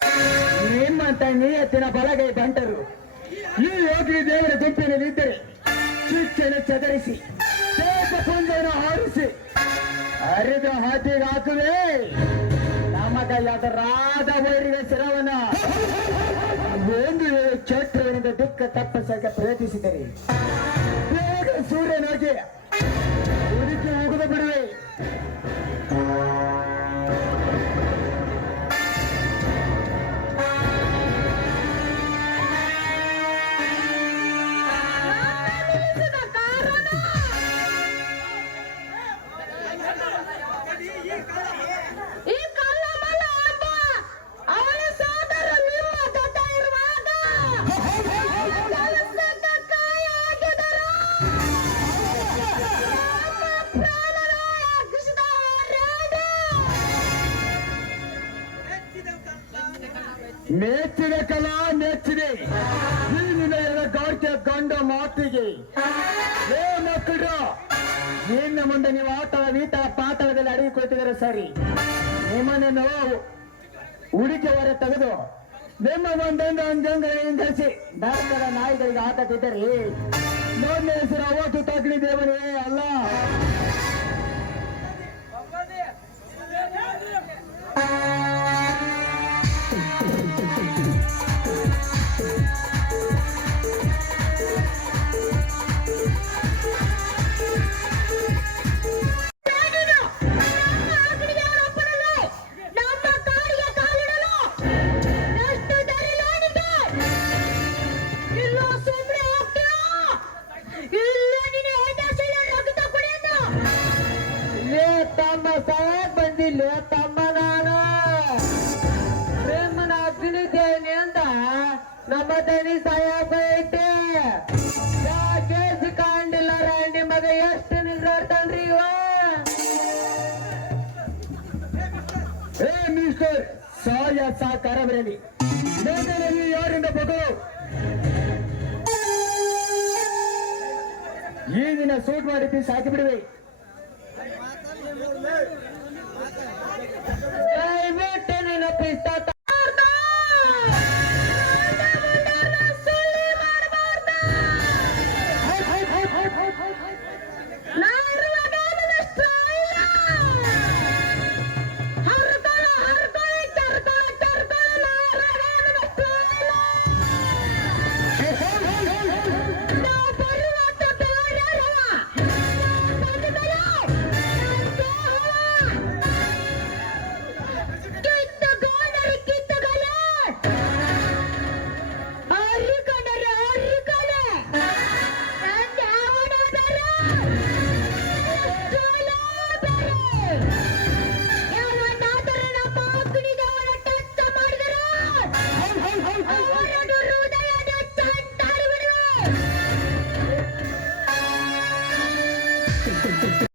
ನಿಮ್ಮಂತ ನಿಯತ್ತಿನ ಬಲಗೈ ಬಂಟರು ಈ ಯೋಗಿ ದೇವರ ಗುಂಪಿನಲ್ಲಿದ್ದರೆ ಚುಚ್ಚನ್ನು ಚದರಿಸಿ ಪುಂಜನ್ನು ಹಾರಿಸಿ ಹರಿದು ಹಾದಿಗೆ ಹಾಕುವೆ. ನಮ್ಮ ಕೈಯಾದ ರಾಧ ವೈರಿಗೆ ಶಿರವನ್ನ ಒಂದು ಕ್ಷೇತ್ರವಿನಿಂದ ದಿಕ್ಕ ತಪ್ಪಿಸಕ್ಕೆ ಪ್ರಯತ್ನಿಸಿದರೆ ಬೇಗ ಸೂರ್ಯನಾಗಿ ಉದುಕಿ ಹೋಗದ ಬಿಡುವೆ. ಮೆಚ್ಚಿದೆ ಕಲಾ ಮೆಚ್ಚಿದೆ ಈ ನಿಲಯದ ಗಾಡ್ಕೆ ಗಂಡ ಮಾತಿಗೆ ಏ ಮಕ್ಕಳು ನಿನ್ನ ಮುಂದೆ ನೀವು ಆಟದ ವೀಟದ ಪಾತಳದಲ್ಲಿ ಅಡಿಗೆ ಕೊಟ್ಟಿದ್ದಾರೆ ಸರಿ. ನಿಮ್ಮನ್ನು ಹುಡುಕಿ ಹೊರ ತೆಗೆದು ನಿಮ್ಮ ಒಂದೊಂದು ಅಂಜಂಗಳಿಸಿ ಭಾರತದ ನಾಯಿಗಳಿಗೆ ಹಾಕುತ್ತಿದ್ದರೆ ನನ್ನ ಹೆಸರು ಅವತ್ತು ತಗ್ನಿ ದೇವರೇ ಅಲ್ಲ. ಬಂದಿಲ್ಲ ತಮ್ಮ ನಾನು ಪ್ರೇಮನ ಅಗ್ನಿದ್ದೇನೆ ಅಂತ ನಮ್ಮ ತನಿ ಸಾಯಕ ಐತೆ. ಯಾಕೆ ಸಿಕ್ಕಾಂಡಿಲ್ಲ ರಾಂಡಿ ಮಗ ಎಷ್ಟು ನಿಲ್ದಾಡ್ತಾನ್ರಿ ಇವ. ಏ ಮಿಸ್ಟರ್ ಸಾಯ ಸಾಕಾರ ಬರಲಿ ಯಾರಿಂದ ಬಗಳು ಈ ದಿನ ಸೂಟ್ ಮಾಡಿದ್ದು ಸಾಕಿ ಬಿಡುವೆ. ದಯವಿಟ್ಟು ನೆನಪಿಸ್ತಾ